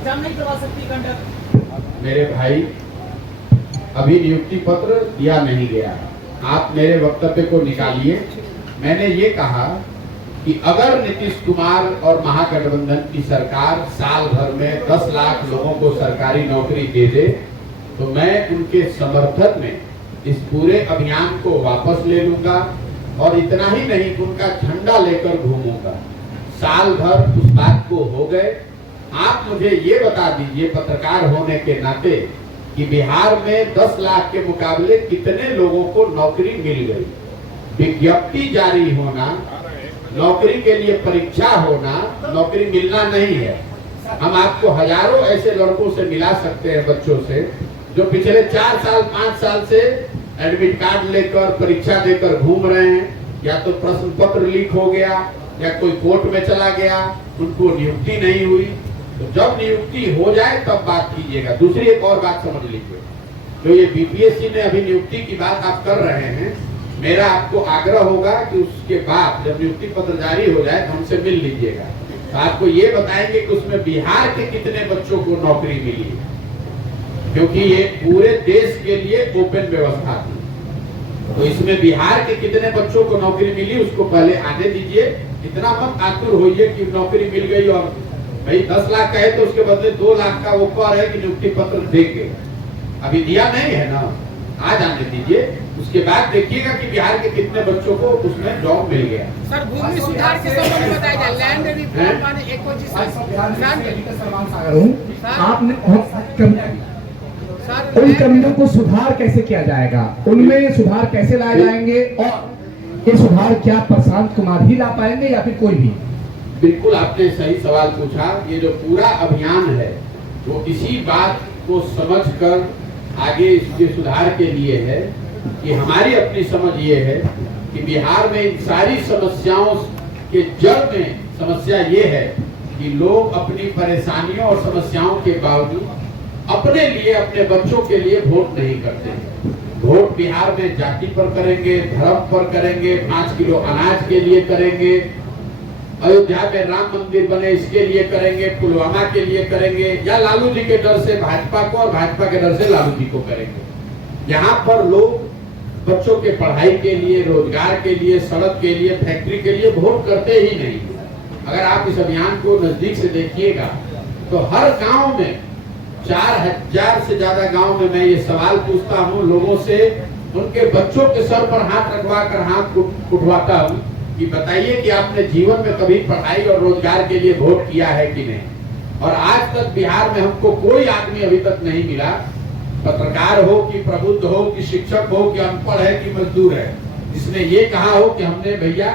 Exam नहीं करवा सकती कंडक्ट। मेरे भाई, अभी नियुक्ति पत्र दिया नहीं गया, आप मेरे वक्तव्य को निकालिए। मैंने ये कहा कि अगर नीतीश कुमार और महागठबंधन की सरकार साल भर में 10 लाख लोगों को सरकारी नौकरी दे दे तो मैं उनके समर्थन में इस पूरे अभियान को वापस ले लूंगा और इतना ही नहीं, उनका झंडा लेकर घूमूंगा। साल भर उस बात को हो गए। आप मुझे ये बता दीजिए पत्रकार होने के नाते कि बिहार में 10 लाख के मुकाबले कितने लोगों को नौकरी मिल गई। विज्ञप्ति जारी होना, नौकरी के लिए परीक्षा होना, नौकरी मिलना नहीं है। हम आपको हजारों ऐसे लड़कों से मिला सकते हैं, बच्चों से, जो पिछले 4 साल 5 साल से एडमिट कार्ड लेकर परीक्षा देकर घूम रहे हैं, या तो प्रश्न पत्र लीक हो गया या कोई कोर्ट में चला गया, उनको नियुक्ति नहीं हुई। तो जब नियुक्ति हो जाए तब बात कीजिएगा। दूसरी एक और बात समझ लीजिए, जो ये बीपीएससी ने अभी नियुक्ति की बात आप कर रहे हैं, मेरा आपको आग्रह होगा कि उसके बाद जब नियुक्ति पत्र जारी हो जाए तो हमसे मिल लीजिएगा। तो आपको ये बताएंगे कि उसमें बिहार के कितने बच्चों को नौकरी मिली, क्योंकि ये पूरे देश के लिए ओपन व्यवस्था थी। तो इसमें बिहार के कितने बच्चों को नौकरी मिली उसको पहले आने दीजिए। इतना मत आतुर होइए कि नौकरी मिल गई और भाई 10 लाख का है तो उसके बदले 2 लाख का वो कह रहे कि नियुक्ति पत्र देंगे। अभी दिया नहीं है ना, आज आने दीजिए, उसके बाद देखिएगा कि बिहार के कितने बच्चों को उसमें जॉब मिल गया। सर, भूमि सुधार के संबंध में बताया जाए, लैंड रिफॉर्म माने आपने उन कमियों को सुधार कैसे किया जाएगा, उनमें सुधार कैसे लाए जाएंगे, और ये सुधार क्या प्रशांत कुमार ही ला पाएंगे या फिर कोई भी? बिल्कुल आपने सही सवाल पूछा। ये जो पूरा अभियान है वो इसी बात को समझकर आगे इसके सुधार के लिए है कि हमारी अपनी समझ ये है कि बिहार में इन सारी समस्याओं के जड़ में समस्या ये है कि लोग अपनी परेशानियों और समस्याओं के बावजूद अपने लिए, अपने बच्चों के लिए वोट नहीं करते। वोट बिहार में जाति पर करेंगे, धर्म पर करेंगे, 5 किलो अनाज के लिए करेंगे, अयोध्या में राम मंदिर बने इसके लिए करेंगे, पुलवामा के लिए करेंगे, या लालू जी के डर से भाजपा को और भाजपा के डर से लालू जी को करेंगे। यहाँ पर लोग बच्चों के पढ़ाई के लिए, रोजगार के लिए, सड़क के लिए, फैक्ट्री के लिए वोट करते ही नहीं। अगर आप इस अभियान को नजदीक से देखिएगा तो हर गांव में 4000 से ज्यादा गांव में मैं ये सवाल पूछता हूँ लोगों से, उनके बच्चों के सर पर हाथ रखवा कर हाथ उठवाता हूँ कि बताइए कि आपने जीवन में कभी पढ़ाई और रोजगार के लिए वोट किया है कि नहीं। और आज तक बिहार में हमको कोई आदमी अभी तक नहीं मिला, पत्रकार हो कि प्रबुद्ध हो कि शिक्षक हो कि अनपढ़ है कि मजदूर है, जिसने ये कहा हो कि हमने भैया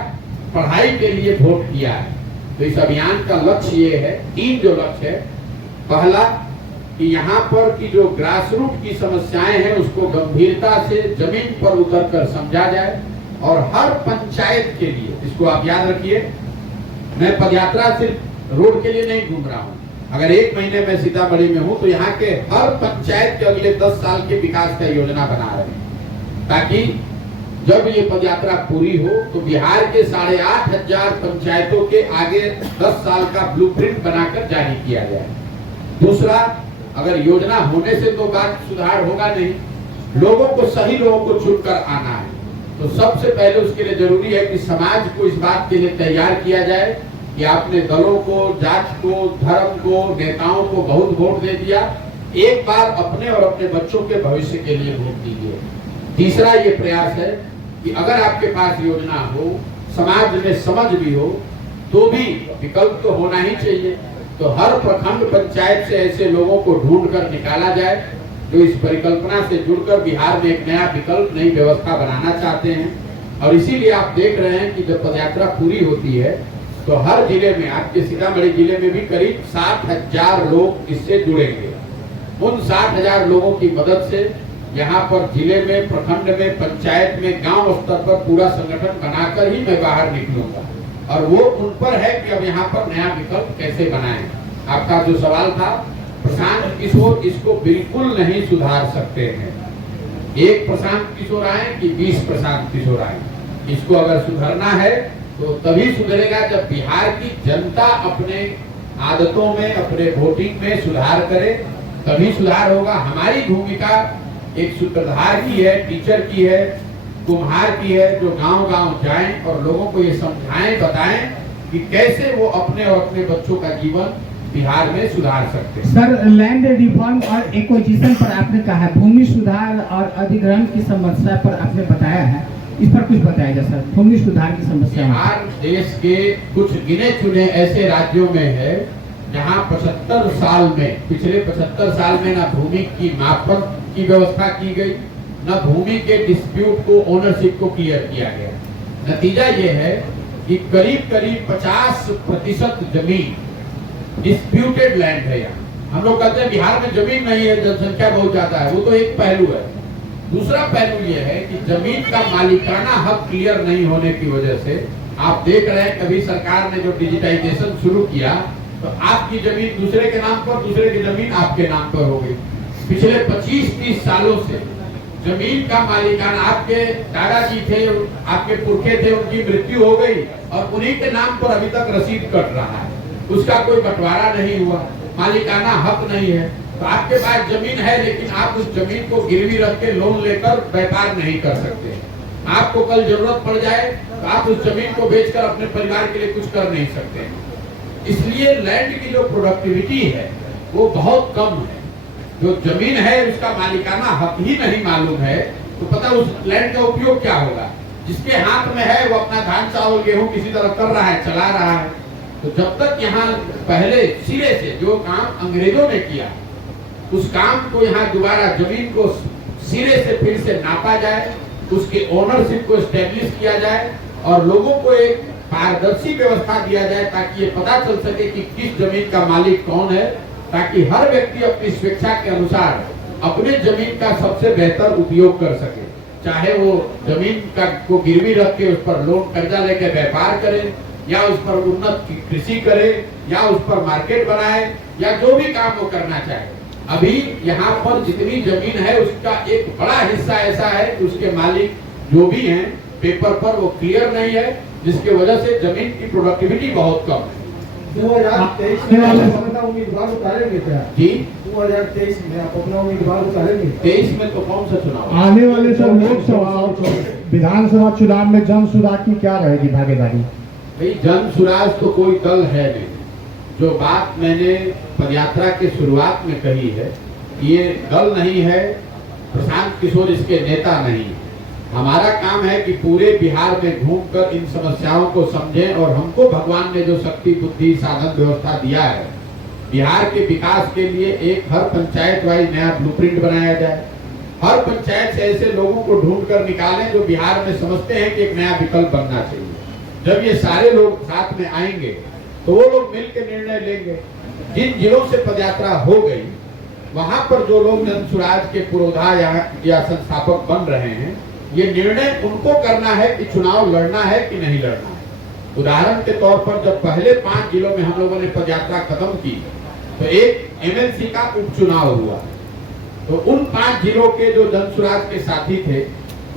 पढ़ाई के लिए वोट किया है। तो इस अभियान का लक्ष्य ये है, 3 जो लक्ष्य है। पहला कि यहाँ पर की जो ग्रास रूट की समस्याएं हैं उसको गंभीरता से जमीन पर उतरकर समझा जाए, और हर पंचायत के लिए, इसको आप याद रखिए, मैं पदयात्रा सिर्फ रोड के लिए नहीं घूम रहा हूँ। अगर 1 महीने में सीतामढ़ी में हूँ तो यहाँ के हर पंचायत के अगले 10 साल के विकास का योजना बना रहे हैं, ताकि जब ये पदयात्रा पूरी हो तो बिहार के 8500 पंचायतों के आगे 10 साल का ब्लूप्रिंट बनाकर जारी किया जाए। दूसरा, अगर योजना होने से तो बात सुधार होगा नहीं, लोगों को, सही लोगों को चुनकर आना है। तो सबसे पहले उसके लिए जरूरी है कि समाज को इस बात के लिए तैयार किया जाए कि आपने दलों को, जात को, धर्म को, नेताओं को बहुत वोट दे दिया, एक बार अपने और अपने बच्चों के भविष्य के लिए वोट दीजिए। तीसरा ये प्रयास है कि अगर आपके पास योजना हो, समाज में समझ भी हो, तो भी विकल्प तो होना ही चाहिए। तो हर प्रखंड पंचायत से ऐसे लोगों को ढूंढ कर निकाला जाए जो इस परिकल्पना से जुड़कर बिहार में एक नया विकल्प, नई व्यवस्था बनाना चाहते हैं। और इसीलिए आप देख रहे हैं कि जब पदयात्रा पूरी होती है तो हर जिले में, आपके सीतामढ़ी जिले में भी करीब 60,000 लोग इससे जुड़ेंगे। उन 60,000 लोगों की मदद से यहाँ पर जिले में, प्रखंड में, पंचायत में, गांव स्तर पर पूरा संगठन बनाकर ही मैं बाहर निकलूंगा। और वो उन पर है कि अब यहाँ पर नया विकल्प कैसे बनाएं। आपका जो सवाल था, प्रशांत किशोर इसको बिल्कुल नहीं सुधार सकते हैं। 1 प्रशांत किशोर आए कि 20 प्रशांत किशोर आए, इसको अगर सुधरना है तो तभी सुधरेगा जब बिहार की जनता अपने आदतों में, अपने वोटिंग में सुधार करे, तभी सुधार होगा। हमारी भूमिका एक सूत्रधार की है, टीचर की है, कुम्हार की है, जो गांव-गांव जाएं और लोगों को ये समझाएं, बताएं कि कैसे वो अपने और अपने बच्चों का जीवन बिहार में सुधार सकते हैं। सर, लैंड रिफॉर्म और एक्विजिशन पर आपने कहा है, भूमि सुधार और अधिग्रहण की समस्या पर आपने बताया है, इस पर कुछ बताएगा सर, भूमि सुधार की समस्या। बिहार देश के कुछ गिने चुने ऐसे राज्यों में है जहां 75 साल में, पिछले 75 साल में ना भूमि की मापन की व्यवस्था की गई, न भूमि के डिस्प्यूट को, ओनरशिप को क्लियर किया गया। नतीजा ये है कि करीब करीब 50% जमीन डिस्प्यूटेड लैंड है। यहाँ हम लोग कहते हैं बिहार में जमीन नहीं है, जनसंख्या बहुत ज्यादा है, वो तो एक पहलू है। दूसरा पहलू ये है कि जमीन का मालिकाना हक क्लियर नहीं होने की वजह से आप देख रहे हैं, कभी सरकार ने जो डिजिटाइजेशन शुरू किया तो आपकी जमीन दूसरे के नाम पर, दूसरे की जमीन आपके नाम पर हो गई। पिछले 25-30 सालों से जमीन का मालिकाना, आपके दादाजी थे, आपके पुरखे थे, उनकी मृत्यु हो गई और उन्हीं के नाम पर अभी तक रसीद कट रहा है, उसका कोई बंटवारा नहीं हुआ, मालिकाना हक नहीं है। तो आपके पास जमीन है लेकिन आप उस जमीन को गिरवी रख के लोन लेकर व्यापार नहीं कर सकते। आपको कल जरूरत पड़ जाए तो आप उस जमीन को बेचकर अपने परिवार के लिए कुछ कर नहीं सकते। इसलिए लैंड की जो प्रोडक्टिविटी है वो बहुत कम है। जो जमीन है उसका मालिकाना हक ही नहीं मालूम है तो पता उस लैंड का उपयोग क्या होगा। जिसके हाथ में है वो अपना धान चावल गेहूं किसी तरह कर रहा है, चला रहा है। तो जब तक यहाँ पहले सिरे से जो काम अंग्रेजों ने किया उस काम को यहाँ दोबारा जमीन को सिरे से फिर से नापा जाए, उसके ओनरशिप को एस्टेब्लिश किया जाए और लोगों को एक पारदर्शी व्यवस्था दिया जाए ताकि ये पता चल सके कि किस जमीन का मालिक कौन है, ताकि हर व्यक्ति अपनी स्वेच्छा के अनुसार अपने जमीन का सबसे बेहतर उपयोग कर सके। चाहे वो जमीन का को गिरवी रख के उस पर लोन कर्जा लेके व्यापार करे या उस पर उन्नत कृषि करे या उस पर मार्केट बनाए या जो भी काम वो करना चाहे। अभी यहाँ पर जितनी जमीन है उसका एक बड़ा हिस्सा ऐसा है कि उसके मालिक जो भी हैं पेपर पर वो क्लियर नहीं है, जिसके वजह से जमीन की प्रोडक्टिविटी बहुत कम है। 2023 में आप अपना उम्मीदवार उतारेंगे क्या? जी 2023 में आप अपना उम्मीदवार उतारेंगे? 23 में तो कौन सा चुनाव? आने वाले सब लोकसभा और विधानसभा चुनाव में जन सुराग की क्या रहेगी भागीदारी? भाई जन सुराज तो कोई दल है नहीं। जो बात मैंने पदयात्रा के शुरुआत में कही है, ये दल नहीं है, प्रशांत किशोर इसके नेता नहीं है। हमारा काम है कि पूरे बिहार में घूमकर इन समस्याओं को समझें और हमको भगवान ने जो शक्ति बुद्धि साधन व्यवस्था दिया है, बिहार के विकास के लिए एक हर पंचायत वाइज नया ब्लूप्रिंट बनाया जाए। हर पंचायत से ऐसे लोगों को ढूंढ कर निकालें जो बिहार में समझते हैं कि एक नया विकल्प बनना चाहिए। जब ये सारे लोग साथ में आएंगे तो वो लोग मिलकर निर्णय लेंगे। जिन जिलों से पदयात्रा हो गई वहां पर जो लोग जन सुराज के पुरोधा या संस्थापक बन रहे हैं, ये निर्णय उनको करना है कि चुनाव लड़ना है कि नहीं लड़ना है। उदाहरण के तौर पर जब पहले 5 जिलों में हम लोगों ने पदयात्रा खत्म की तो एक एमएलसी का उपचुनाव हुआ। तो उन 5 जिलों के जो जन सुराज के साथी थे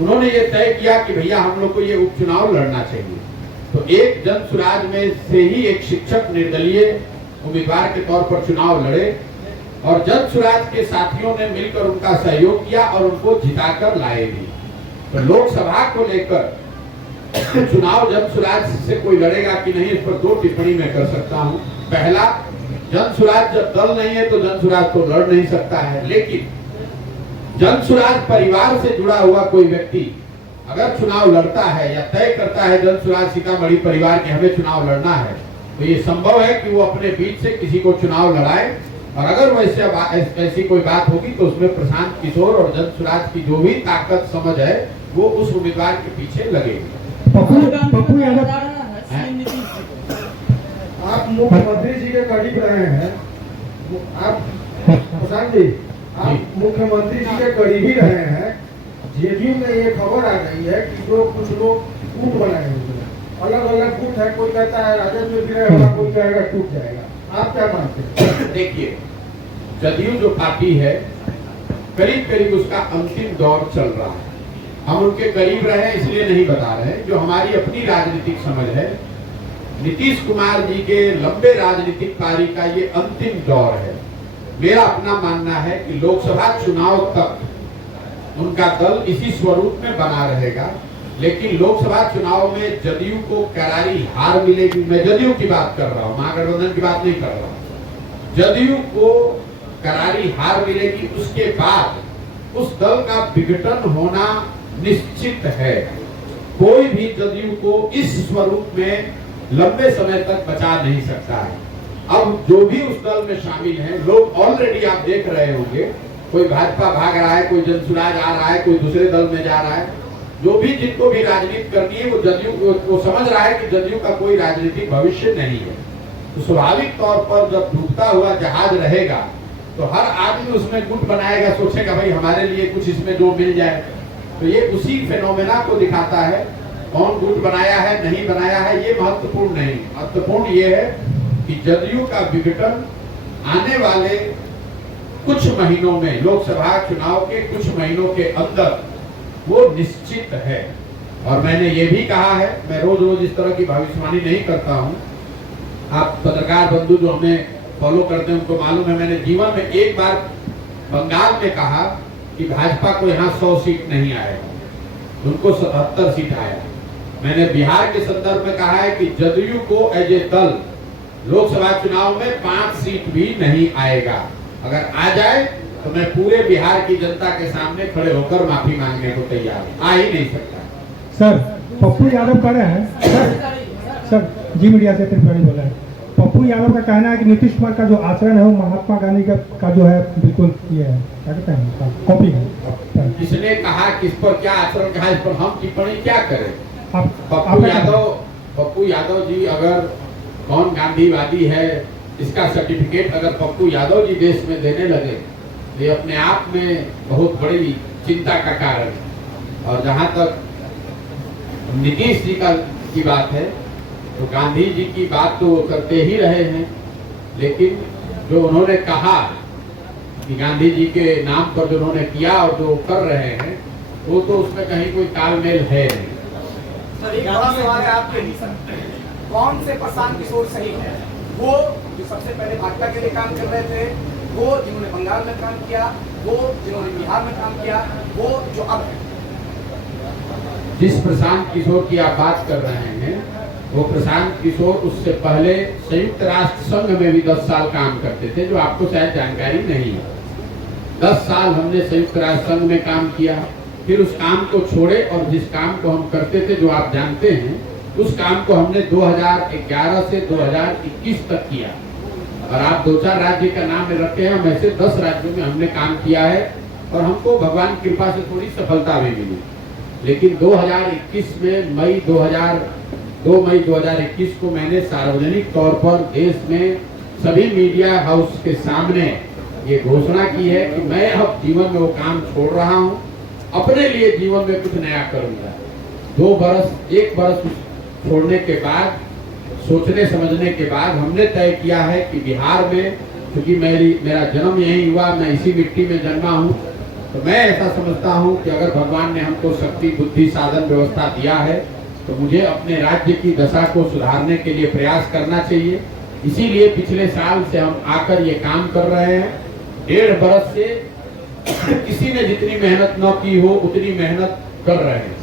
उन्होंने ये तय किया कि भैया हम लोग को ये उपचुनाव लड़ना चाहिए। तो एक जन सुराज में से ही एक शिक्षक निर्दलीय उम्मीदवार के तौर पर चुनाव लड़े और जन सुराज के साथियों ने मिलकर उनका सहयोग किया और उनको जिताकर लाए भी। तो लोकसभा को लेकर चुनाव जन सुराज से कोई लड़ेगा कि नहीं, इस पर 2 टिप्पणी मैं कर सकता हूं। पहला, जन सुराज जब दल नहीं है तो जन सुराज तो लड़ नहीं सकता है, लेकिन जन सुराज परिवार से जुड़ा हुआ कोई व्यक्ति अगर चुनाव लड़ता है या तय करता है जन सुराज सीतामढ़ी परिवार के हमें चुनाव लड़ना है, तो ये संभव है कि वो अपने बीच से किसी को चुनाव लड़ाए। और अगर वैसे ऐसी कोई बात होगी तो उसमें प्रशांत किशोर और जन सुराज की जो भी ताकत समझ है वो उस उम्मीदवार के पीछे लगेगी। पप्पू यादव, आप मुख्यमंत्री जी के करीब रहे हैं, आप प्रशांत जी आप मुख्यमंत्री जी के करीब ही रहे हैं। जेडीयू में ये खबर आ गई है कि जो कुछ लोग गुट बनाए हुए हैं, अलग अलग गुट है, कोई कहता है राजद में भी रहेगा, कोई कहेगा टूट जाएगा। आप क्या मानते हैं? देखिए, जदयू जो पार्टी है करीब करीब उसका अंतिम दौर चल रहा है। हम उनके करीब रहे इसलिए नहीं बता रहे, जो हमारी अपनी राजनीतिक समझ है नीतीश कुमार जी के लंबे राजनीतिक पारी का ये अंतिम दौर है। मेरा अपना मानना है कि लोकसभा चुनाव तक उनका दल इसी स्वरूप में बना रहेगा, लेकिन लोकसभा चुनाव में जदयू को करारी हार मिलेगी। मैं जदयू की बात कर रहा हूँ, महागठबंधन की बात नहीं कर रहा हूँ। जदयू को करारी हार मिलेगी, उसके बाद उस दल का विघटन होना निश्चित है। कोई भी जदयू को इस स्वरूप में लंबे समय तक बचा नहीं सकता है। अब जो भी उस दल में शामिल हैं, लोग ऑलरेडी आप देख रहे होंगे, कोई भाजपा भाग रहा है, कोई जनसुराज आ रहा है, कोई दूसरे दल में जा रहा है। जो भी जिनको भी राजनीति करनी है वो जदयू को समझ रहा है कि जदयू का कोई राजनीतिक भविष्य नहीं है। तो स्वाभाविक तौर पर जब डूबता हुआ जहाज रहेगा तो हर आदमी उसमें गुट बनाएगा, सोचेगा भाई हमारे लिए कुछ इसमें जो मिल जाए। तो ये उसी फेनोमेना को दिखाता है। कौन गुट बनाया है नहीं बनाया है ये महत्वपूर्ण नहीं, महत्वपूर्ण ये है कि जदयू का विघटन आने वाले कुछ महीनों में, लोकसभा चुनाव के कुछ महीनों के अंदर वो निश्चित है। और मैंने ये भी कहा है, मैं रोज रोज इस तरह की भविष्यवाणी नहीं करता हूँ। आप पत्रकार बंधु जो हमें फॉलो करते हैं उनको मालूम है, मैंने जीवन में एक बार बंगाल में कहा कि भाजपा को यहाँ 100 सीट नहीं आएगा, उनको 77 सीट आया। मैंने बिहार के संदर्भ में कहा है कि जदयू को एज ए दल लोकसभा चुनाव में 5 सीट भी नहीं आएगा। अगर आ जाए तो मैं पूरे बिहार की जनता के सामने खड़े होकर माफी मांगने को तैयार हूँ। आ ही नहीं सकता। सर पप्पू यादव कह रहे हैं सर जी मीडिया से त्रिपुरारी बोल रहे हैं। पप्पू यादव का कहना है कि नीतीश कुमार का जो आचरण है वो महात्मा गांधी का जो है बिल्कुल ये है, क्या कहते हैं, कॉपी है। किसने कहा, किस पर क्या आचरण कहा, इस पर हम टिप्पणी क्या करें? पप्पू यादव जी अगर कौन गांधीवादी है इसका सर्टिफिकेट अगर पप्पू यादव जी देश में देने लगे तो ये अपने आप में बहुत बड़ी चिंता का कारण है। और जहां तक नीतीश जी की बात है तो गांधी जी की बात तो वो करते ही रहे हैं, लेकिन जो उन्होंने कहा कि गांधी जी के नाम पर जो उन्होंने किया और जो कर रहे हैं वो तो उसमें कहीं कोई तालमेल है नहीं। सर एक बड़ा सवाल है आपके लिए, कौन से प्रशांत किशोर सही है? वो जो सबसे पहले भाजपा के लिए काम कर रहे थे, वो जिन्होंने बंगाल में काम किया, वो जिन्होंने बिहार में काम किया, वो जो अब है? जिस प्रशांत किशोर की आप बात कर रहे हैं वो प्रशांत किशोर उससे पहले संयुक्त राष्ट्र संघ में भी 10 साल काम करते थे, जो आपको शायद जानकारी नहीं है। 10 साल हमने संयुक्त राष्ट्र संघ में काम किया, फिर उस काम को छोड़े और जिस काम को हम करते थे जो आप जानते हैं उस काम को हमने 2011 से 2021 तक किया। और आप 2-4 राज्य का नाम रखे हैं, हम ऐसे 10 राज्यों में हमने काम किया है और हमको भगवान की कृपा से थोड़ी सफलता भी मिली। लेकिन 2021 में दो मई 2021 को मैंने सार्वजनिक तौर पर देश में सभी मीडिया हाउस के सामने ये घोषणा की है कि मैं अब जीवन में वो काम छोड़ रहा हूँ, अपने लिए जीवन में कुछ नया करूंगा। 1 बरस छोड़ने के बाद, सोचने समझने के बाद हमने तय किया है कि बिहार में, क्योंकि मेरा जन्म यहीं हुआ, मैं इसी मिट्टी में जन्मा हूँ, तो मैं ऐसा समझता हूँ कि अगर भगवान ने हमको शक्ति, बुद्धि, साधन, व्यवस्था दिया है तो मुझे अपने राज्य की दशा को सुधारने के लिए प्रयास करना चाहिए। इसीलिए पिछले साल से हम आकर ये काम कर रहे हैं। 1.5 बरस से किसी ने जितनी मेहनत न की हो उतनी मेहनत कर रहे हैं।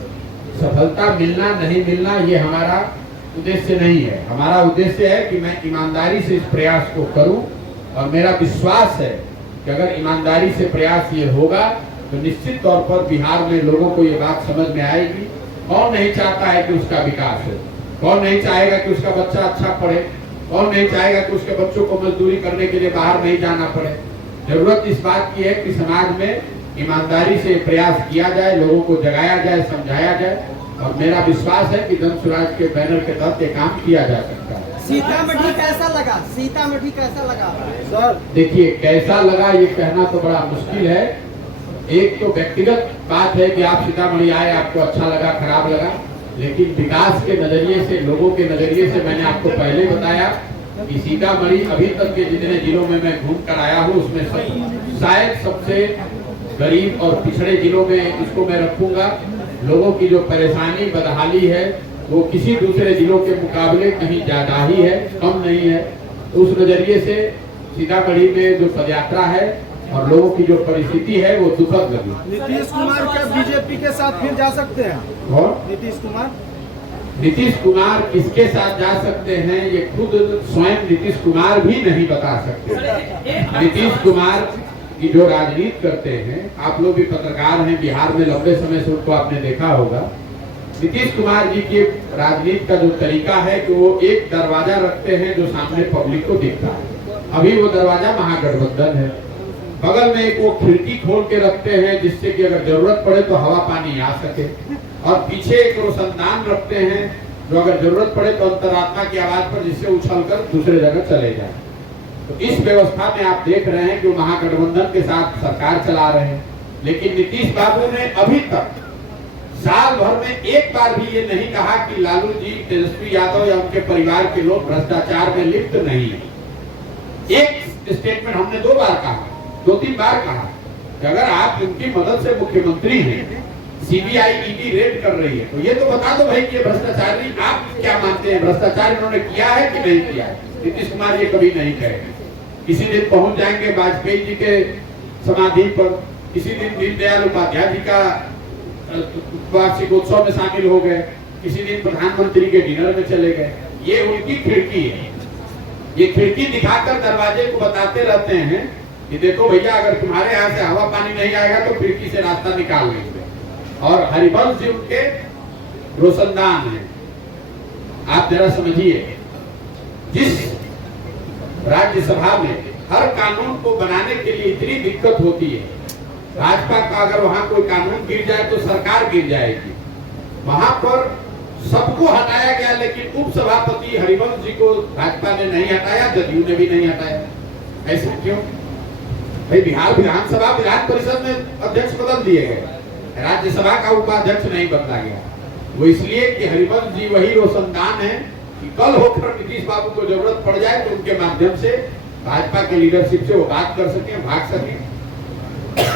सफलता मिलना नहीं मिलना ये हमारा उद्देश्य नहीं है। हमारा उद्देश्य है कि मैं ईमानदारी से इस प्रयास को करूं और मेरा विश्वास है कि अगर ईमानदारी से प्रयास ये होगा तो निश्चित तौर पर बिहार में लोगों को ये बात समझ में आएगी। कौन नहीं चाहता है कि उसका विकास हो? कौन नहीं चाहेगा कि उसका बच्चा अच्छा पढ़े? कौन नहीं चाहेगा कि उसके बच्चों को मजदूरी करने के लिए बाहर नहीं जाना पड़े? जरूरत इस बात की है कि समाज में ईमानदारी से प्रयास किया जाए, लोगों को जगाया जाए, समझाया जाए। और मेरा विश्वास है कि जनसुराज के बैनर के तहत ये काम किया जा सकता है। सीतामढ़ी कैसा लगा? सीतामढ़ी कैसा लगा सर? देखिए, कैसा लगा ये कहना तो बड़ा मुश्किल है। एक तो व्यक्तिगत बात है कि आप सीतामढ़ी आए, आपको अच्छा लगा, खराब लगा, लेकिन विकास के नजरिए से, लोगों के नजरिए से मैंने आपको पहले बताया कि सीतामढ़ी अभी तक के जितने जिलों में मैं घूम कर आया हूँ उसमें शायद सबसे गरीब और पिछड़े जिलों में इसको मैं रखूंगा। लोगों की जो परेशानी, बदहाली है, वो किसी दूसरे जिलों के मुकाबले कहीं ज्यादा ही है, कम नहीं है। तो उस नजरिए से सीतामढ़ी में जो पदयात्रा है और लोगों की जो परिस्थिति है वो दुखद लगी। नीतीश कुमार क्या बीजेपी के साथ फिर जा सकते हैं? और नीतीश कुमार किसके साथ जा सकते हैं ये खुद स्वयं नीतीश कुमार भी नहीं बता सकते। नीतीश कुमार की जो राजनीति करते हैं, आप लोग भी पत्रकार हैं, बिहार में लंबे समय से उनको आपने देखा होगा। नीतीश कुमार जी की राजनीति का जो तरीका है कि वो एक दरवाजा रखते हैं जो सामने पब्लिक को दिखता है। अभी वो दरवाजा महागठबंधन है। बगल में एक वो खिड़की खोल के रखते हैं जिससे कि अगर जरूरत पड़े तो हवा पानी आ सके, और पीछे एक रोशनदान रखते हैं जो अगर जरूरत पड़े तो अंतरात्मा की आवाज पर जिससे उछलकर दूसरे जगह चले जाए। तो इस व्यवस्था में आप देख रहे हैं कि वो महागठबंधन के साथ सरकार चला रहे हैं। लेकिन नीतीश बाबू ने अभी तक साल भर में एक बार भी ये नहीं कहा कि लालू जी, तेजस्वी यादव या उनके परिवार के लोग भ्रष्टाचार में लिप्त नहीं है। एक स्टेटमेंट हमने 2 बार कहा, 2-3 बार कहा कि अगर आप उनकी मदद से मुख्यमंत्री हैं, सीबीआई ईडी रेड कर रही है, तो ये तो बता दो भाई कि भ्रष्टाचार नहीं। आप क्या मानते हैं, भ्रष्टाचार इन्होंने किया है कि नहीं किया है? नीतीश कुमार ये कभी नहीं कहेंगे। किसी दिन पहुंच जाएंगे वाजपेयी जी के समाधि पर, किसी दिन दीनदयाल उपाध्याय जी का वार्षिकोत्सव में शामिल हो गए, किसी दिन प्रधानमंत्री के डिनर में चले गए। ये उनकी खिड़की है। ये खिड़की दिखाकर दरवाजे को बताते रहते हैं कि देखो भैया, अगर तुम्हारे यहाँ से हवा पानी नहीं आएगा तो खिड़की से रास्ता निकाल लेंगे। और हरिवंश जी उनके रोशनदान है। आप जरा समझिए, जिस राज्यसभा में हर कानून को बनाने के लिए इतनी दिक्कत होती है, भाजपा का अगर वहां कोई कानून गिर जाए तो सरकार गिर जाएगी। वहां पर सबको हटाया गया, लेकिन उप सभापति हरिवंश जी को भाजपा ने नहीं हटाया, जदयू ने भी नहीं हटाया। ऐसा क्यों भाई? बिहार विधानसभा विधान परिषद में अध्यक्ष बदल दिए गए, राज्यसभा का उपाध्यक्ष नहीं बदला गया। वो इसलिए कि हरिवंश जी वही रोशनदान है कि कल होकर नीतीश बाबू को जरूरत पड़ जाए तो उनके माध्यम से भाजपा के लीडरशिप से वो बात कर सके, भाग सके।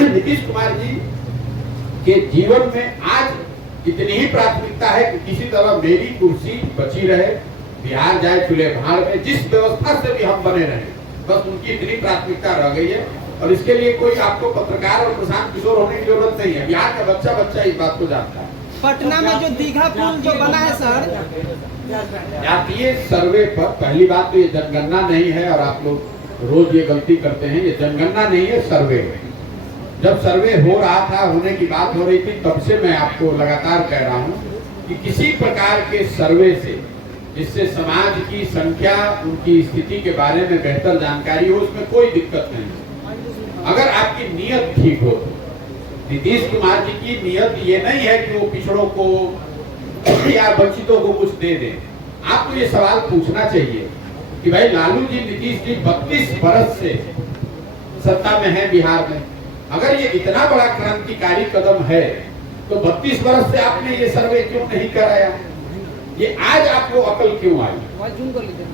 नीतीश कुमार जी के जीवन में आज इतनी ही प्राथमिकता है कि किसी तरह मेरी कुर्सी बची रहे, बिहार जाए चूल्हे भाड़ में, जिस व्यवस्था से भी हम बने रहे, बस उनकी इतनी प्राथमिकता रह गई है। और इसके लिए कोई आपको पत्रकार और प्रशांत किशोर होने की जरूरत नहीं है। बिहार का बच्चा बच्चा इस बात को जानता है। पटना में जो दीघा पुल जो बना है सर, जातीय सर्वे पर पहली बात तो ये जनगणना नहीं है, और आप लोग रोज ये गलती करते हैं। ये जनगणना नहीं है, सर्वे है। जब सर्वे हो रहा था, होने की बात हो रही थी, तब से मैं आपको लगातार कह रहा हूँ कि किसी प्रकार के सर्वे से जिससे समाज की संख्या, उनकी स्थिति के बारे में बेहतर जानकारी हो, उसमें कोई दिक्कत नहीं। अगर आपकी नियत ठीक हो तो नीतीश कुमार जी की नियत ये नहीं है कि वो पिछड़ों को या वंचितों को कुछ दे दें। आपको ये सवाल पूछना चाहिए कि भाई लालू जी, नीतीश जी 32 बरस से सत्ता में है बिहार में। अगर ये इतना बड़ा क्रांतिकारी कदम है तो 32 बरस से आपने ये सर्वे क्यों नहीं कराया? ये आज आपको अकल क्यों आई?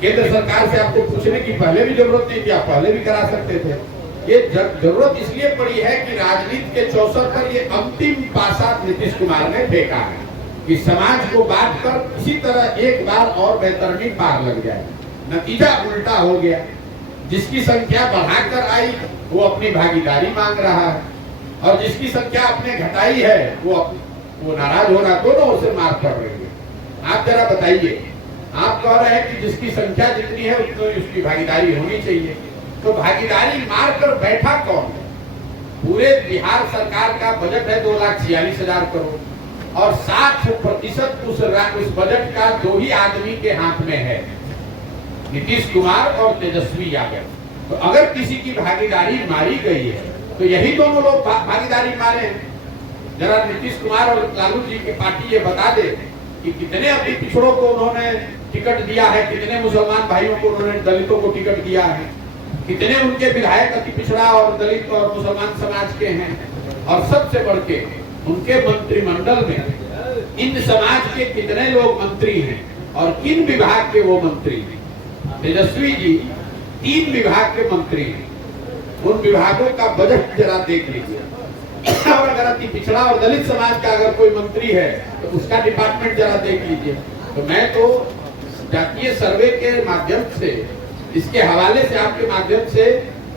केंद्र सरकार से आपको पूछने की पहले भी जरूरत नहीं थी, आप पहले भी करा सकते थे। ये जरूरत इसलिए पड़ी है कि राजनीति के चौसर पर ये अंतिम पासा नीतीश कुमार ने फेंका है कि समाज को बांट कर किसी तरह एक बार और बेतरनी पार लग जाए। नतीजा उल्टा हो गया। जिसकी संख्या बढ़ाकर आई वो अपनी भागीदारी मांग रहा है, और जिसकी संख्या आपने घटाई है वो नाराज हो रहा, दोनों ओर से मार पड़ रही है। आप जरा बताइए, आप कह रहे हैं कि जिसकी संख्या जितनी है उतनी उसकी भागीदारी होनी चाहिए, तो भागीदारी मारकर बैठा कौन है? पूरे बिहार सरकार का बजट है 2,46,000 करोड़, और 60% उस बजट का 2 ही आदमी के हाथ में है, नीतीश कुमार और तेजस्वी यादव। तो अगर किसी की भागीदारी मारी गई है तो यही दोनों लोग भागीदारी मारे हैं। जरा नीतीश कुमार और लालू जी की पार्टी ये बता दे कि कितने अपने पिछड़ों को उन्होंने टिकट दिया है, कितने मुसलमान भाइयों को उन्होंने, दलितों को टिकट दिया है, कितने उनके विधायक अति पिछड़ा और दलित और मुसलमान समाज के हैं, और सबसे बढ़ के उनके मंत्रिमंडल में इन समाज के कितने लोग मंत्री हैं और किन विभाग के वो मंत्री हैं। तेजस्वी जी 3 विभाग के मंत्री हैं। उन विभागों का बजट जरा देख लीजिए, और अगर अति पिछड़ा और दलित समाज का अगर कोई मंत्री है तो उसका डिपार्टमेंट जरा देख लीजिए। तो मैं तो जातीय सर्वे के माध्यम से, इसके हवाले से, आपके माध्यम से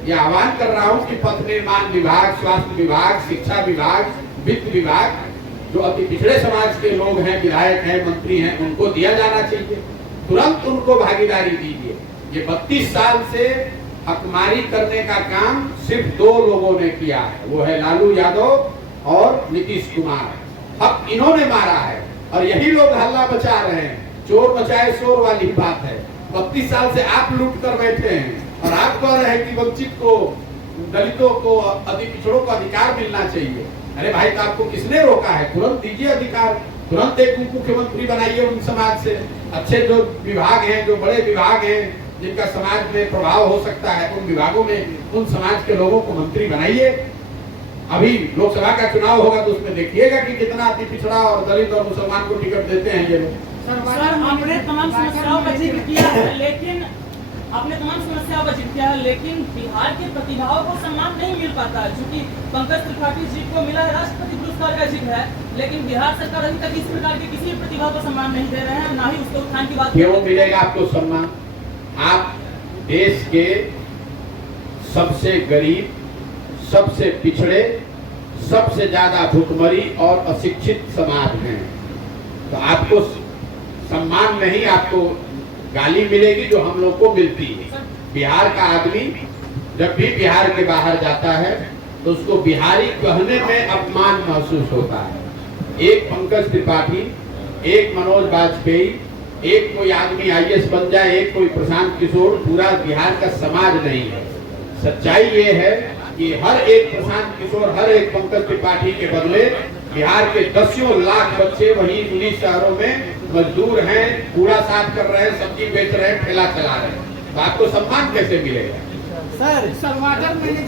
ये आह्वान कर रहा हूं कि पथ निर्माण विभाग, स्वास्थ्य विभाग, शिक्षा विभाग, वित्त विभाग, जो अति पिछड़े समाज के लोग हैं, विधायक हैं, मंत्री हैं, उनको दिया जाना चाहिए। तुरंत उनको भागीदारी दीजिए। ये 32 साल से हकमारी करने का काम सिर्फ 2 लोगों ने किया है, वो है लालू यादव और नीतीश कुमार। अब इन्होंने मारा है और यही लोग हल्ला मचा रहे हैं। चोर मचाए शोर वाली बात है। 32 साल से आप लूट कर बैठे हैं और आप कह रहे हैं कि वंचित को, दलितों को, अति पिछड़ों को अधिकार मिलना चाहिए। अरे भाई, तो आपको किसने रोका है? तुरंत दीजिए अधिकार, तुरंत एक मुख्यमंत्री बनाइए उन समाज से। अच्छे जो विभाग हैं, जो बड़े विभाग हैं, जिनका समाज में प्रभाव हो सकता है, उन विभागों में उन समाज के लोगों को मंत्री बनाइए। अभी लोकसभा का चुनाव होगा तो उसमें देखिएगा कि कितना अति पिछड़ा और दलित और मुसलमान को टिकट देते हैं ये लोग। सर, आपने तमाम समस्याओं का जिक्र किया है, लेकिन बिहार के प्रतिभाओं को सम्मान नहीं मिल पाता है। चूंकि पंकज त्रिपाठी जी को मिला है राष्ट्रपति पुरस्कार का जिक्र है, लेकिन बिहार सरकार अभी तक इस प्रकार के किसी प्रतिभा को सम्मान नहीं दे रहे हैं, ना ही उसके उत्थान की बात। क्यों मिलेगा आपको सम्मान? आप देश के सबसे गरीब, सबसे पिछड़े, सबसे ज्यादा भुखमरी और अशिक्षित समाज हैं, तो आपको सम्मान नहीं, आपको गाली मिलेगी जो हम लोग को मिलती है। बिहार का आदमी जब भी बिहार के बाहर जाता है तो उसको बिहारी कहने में अपमान महसूस होता है। एक पंकज त्रिपाठी, एक मनोज वाजपेयी, एक कोई आदमी IAS बन जाए, एक कोई प्रशांत किशोर, पूरा बिहार का समाज नहीं है। सच्चाई ये है कि हर एक प्रशांत किशोर, हर एक पंकज त्रिपाठी के बदले बिहार के 10 लाख बच्चे वहीं 19 शहरों में मजदूर हैं, कूड़ा साफ कर रहे हैं, सब्जी बेच रहे हैं, ठेला चला रहे हैं। तो आपको सम्मान कैसे मिलेगा? Sir, water management